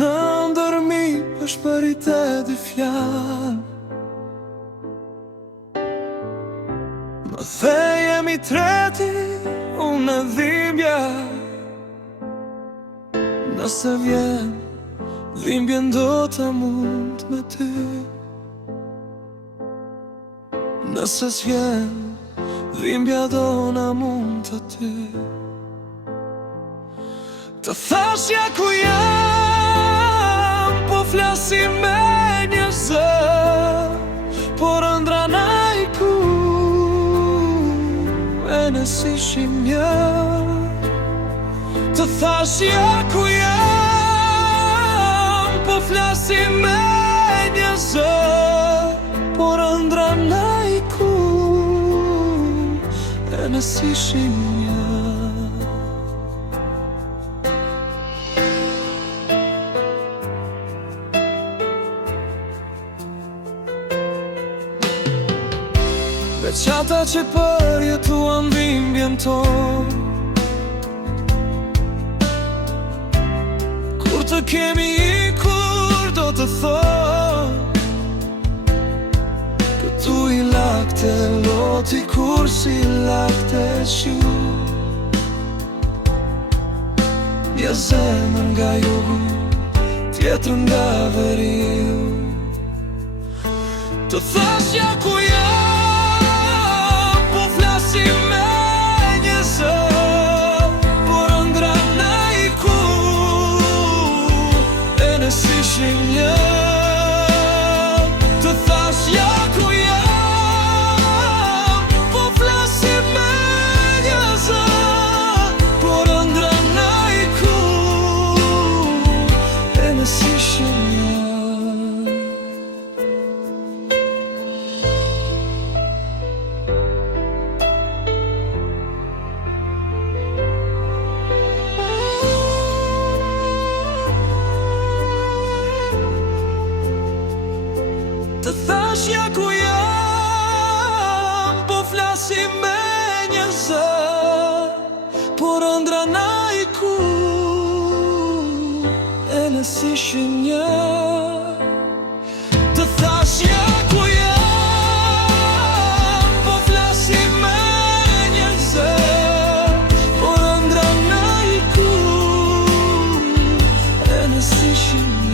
Në ndërmi është paritet i fjalë. Më the jemi treti, unë e dhimbja. Nëse vjen, dhimbjen do të mund me ty. Nëse s'vjen, dhimbja do na mund të ty. Të thashja ku jam, po flasim me një zë, por ëndra na i ku, e nësishim një. Të thashja ku jam, po flasim me një zë, por ëndra na i ku, e nësishim një. Veç ata që përjetuan dhimbjen tonë, kur të kemi ikur do të thonë, këtu i lakte loti kur si lakte shu. Një zemër nga jugu, tjetër nga veriu. Të thashja ku jam, po flasim me një zë, por ëndra na i ku, e nësishim një. Të thashja ku jam, po flasim me një zë, por ëndra na i ku, e nësishim një. Të thashja ku jam, po flasim me një zë, por ëndra na i ku, e nësishim një. Të thashja ku jam, po flasim me një zë, por ëndra na i ku, e nësishim një.